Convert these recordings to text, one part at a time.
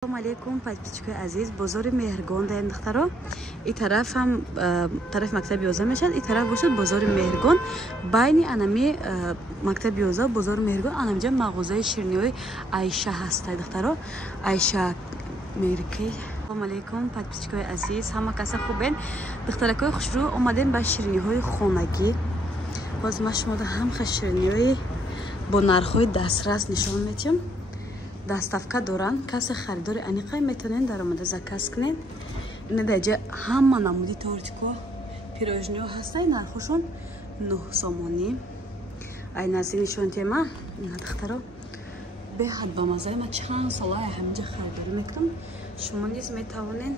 السلام عليكم подписчикои азиз бозори меҳргон дар духтаро ин тараф ҳам тарафи мактаби 11 мешад ин тараф бошад бозори меҳргон байни анами мактаби 11 бозори меҳргон анамҷа мағозаи ширниҳои Айша ҳаст дар духтаро Айша мерики. Assalomu alaykum подписчикои азиз ҳама каса хубен духтаракои хушрӯ омадем ба ширниҳои хонагӣ боз ма шумода ҳамха ширниҳои бо нархҳои дастрас нишон метиҳам. Доставка доран, касе харидори аниқай метонен дар омада заказ кунен. Ина даҷа ҳама намуди тортико пирожниҳо ҳастаи нархошон 9 сомонӣ. Ай назди нишон тема ина духтаро беҳад ба мазаи ма чанд сола ҳаминҷа харидорӣ мекунам. Шумо низ метавонен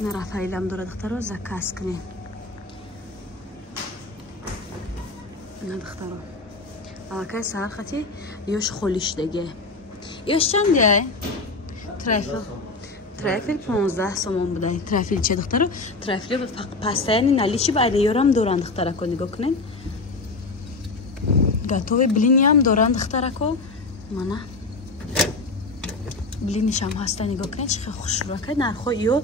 ина рафаилам дора духтаро заказ кунен. ина духтаро алакай саҳар хати ёш холиштаге ёш чандяй трафил 15 сомон будай. Трафил че духтаро трафили пастаяни наличи ба ёрам доран духтарако нигоҳ кунен. Готове блини ҳам доран духтарако. Мана блинишам ҳаста нигоҳ кунен чӣ хел хушрӯакай нархҳо ё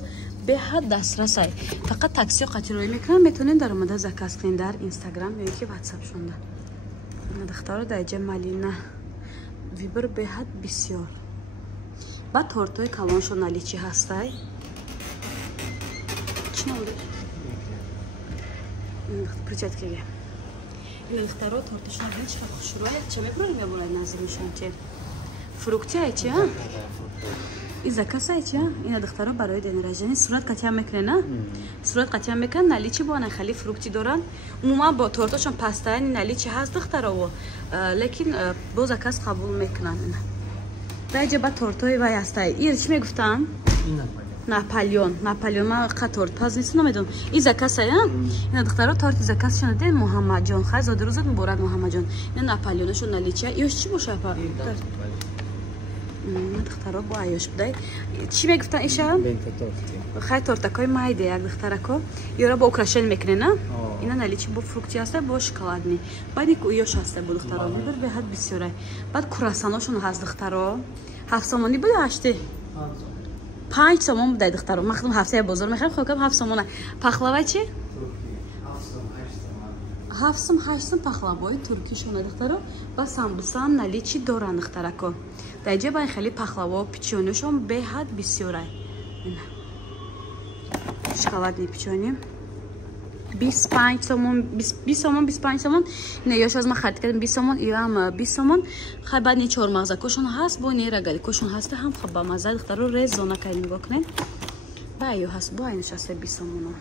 беҳад дастрасай. Фақат таксиё қатироӣ мекунам метавонен дар омада заказ кунен дар инстаграм ё ки ватсап шонда. Ина духтаро даҷа малина вибр беҳад бисёр. Ба тортои калоншо наличи ҳастай. Чӣ намуд? Причаткаге. Ина духтаро тортошо ҳеҷ хел хушрӯя. Ча мебурам ё болай назришон че? Фрукти айчи, а? И заказ айчи, а? Ина духтаро барои дени ражани сурат қатиям мекунен, а? Сурат қатиям мекунен наличи бо анахали фрукти доран. Умуман бо тортошон пастаяни наличи ҳаст духтаро. Лекин бо заказ қабул мекунан ина. Даҷа ба тортои вай ҳастай. Ир чӣ мегуфтам? Наполеон. Наполеон ман қа торт паз нест намедонам. И заказ ая? Ина духтаро торти заказ шона ден Муҳаммадҷон. Хай зоди рӯзат муборак Муҳаммадҷон. Ина Наполеонашон наличи. Ёш чӣ бошад па? Духтаро бо айёш будай. Чӣ мегуфтан иша? Бента торти. Хай тортакои майда як духтарако. Ёра бо украшен мекунен, а? Ина наличи бо фрукти ҳаста бо шоколадни. Баъди ёш ҳаста бо духтаро. Вибр беҳад бисёрай. Баъд курасаношон ҳаст духтаро. 7 сомонӣ буд 8. 5 сомон будай духтаро. Махдум ҳафтаи бозор мехарам хокам 7 сомона. Пахлава чи? 7 сом 8 сом пахлавои туркишона духтаро. Ба самбусам наличи доран духтарако. Даҷа бай хели пахлаво печёнишон беҳад бисёрай. Ина шоколадни печёни 25 сомон 20 сомон 25 сомон. Ина ёш аз ма харид кардам 20 сомон иам 20 сомон. Хай баъд не чормағзакошон ҳаст бо не рагаликошон ҳаста ҳам ба маза духтаро рез зона кардем нигоҳ кунед. Ба ё ҳаст бо айнаш аста 20 сомон.